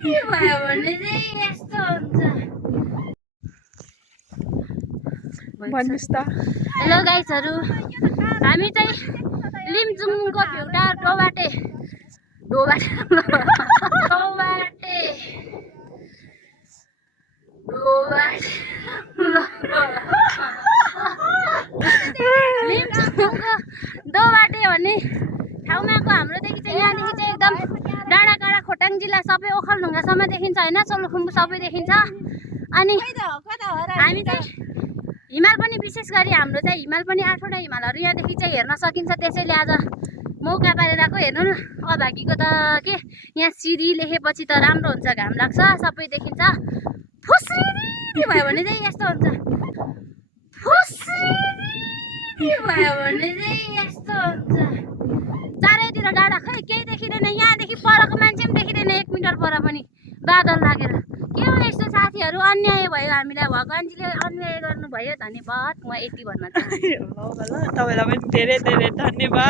भयो भने चाहिँ यस्तो हुन्छ। भन्नुस् त। हेलो गाइजहरु, हामी चाहिँ लिम्चुङको भिउटा डोबाटे लिम्चुङको दोबाटे भन्ने ठाउँमा को हाम्रोदेखि चाहिँ यहाँदेखि चाहिँ एकदम डाँडा काँडा खोटाङ जिल्ला सबै ओखलढुङ्गासम्म देखिन्छ हैन, सोलुखुम्बु सबै देखिन्छ। अनि हामी चाहिँ हिमाल पनि विशेष गरी हाम्रो चाहिँ हिमाल पनि 8वटा हिमालहरू यहाँदेखि चाहिँ हेर्न सकिन्छ। त्यसैले आज मौका पारेर आएको। हेर्नु न अभागीको त के यहाँ सिडी लेखेपछि त राम्रो हुन्छ, घाम लाग्छ सबै देखिन्छ। फुस्रिरी भयो भने चाहिँ यस्तो हुन्छ। फुस्रिरी भयो भने चाहिँ यस्तो हुन्छ। चारैतिर डाँडा, खै केही देखिँदैन। यहाँदेखि परको मान्छे पनि देखिँदैन, 1 मिटर पर पनि बादल लागेर। के हो यस्तो साथीहरू, अन्याय भयो हामीलाई। भगवानजीले अन्याय गर्नुभयो, धन्यवाद। म यति भन्न चाहन्छु। ल ल, तपाईँलाई पनि धेरै धेरै धन्यवाद।